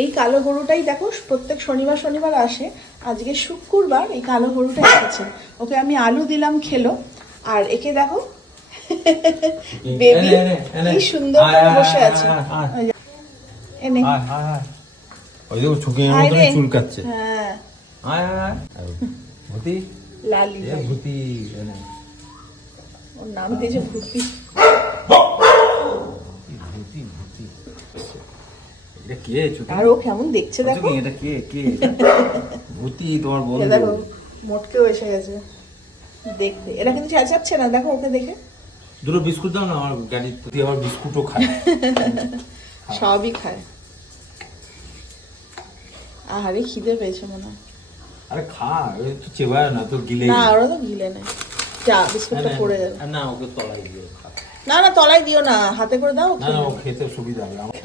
এই কালো গরুটাই দেখো প্রত্যেক শনিবার শনিবার আসে, আজকে শুক্রবার এই কালো গরুটা এসেছে। ওকে আমি আলু দিলাম, খেলো। আর একে দেখো বেবি কি সুন্দর করে বসে আছে। এনে ওই দেখো ঝুঁকির মতন চুল কাটছে। হ্যাঁ আয় আয় আয় ভূতি লালি এ ভূতি ওর নাম দিয়েছে ভূতি। ভূতি ভূতি এটা কে ছোট? আর ও কেমন দেখছে দেখো। এটা কে কে ভূতি তোমার এ বন্ধু? দেখো মোটকেও এসে গেছে দেখতে। এরা কিন্তু চেঁচাচ্ছে না দেখো ওকে দেখে। দুটো বিস্কুট দাও না, আমার গাড়ি তুই আবার বিস্কুটও খায়। সবই খায়। আহারে খিদে পেয়েছে মনে হয়। আরে খা, ওই তো চেবায় না তো গিলে। না ওরা তো গিলে নেয়। যা বিস্কুটটা পড়ে যাবে। না ওকে তলাই দিও খা। না না তলায় দিও না, হাতে করে দাও। না না ও খেতে সুবিধা হবে আমাকে।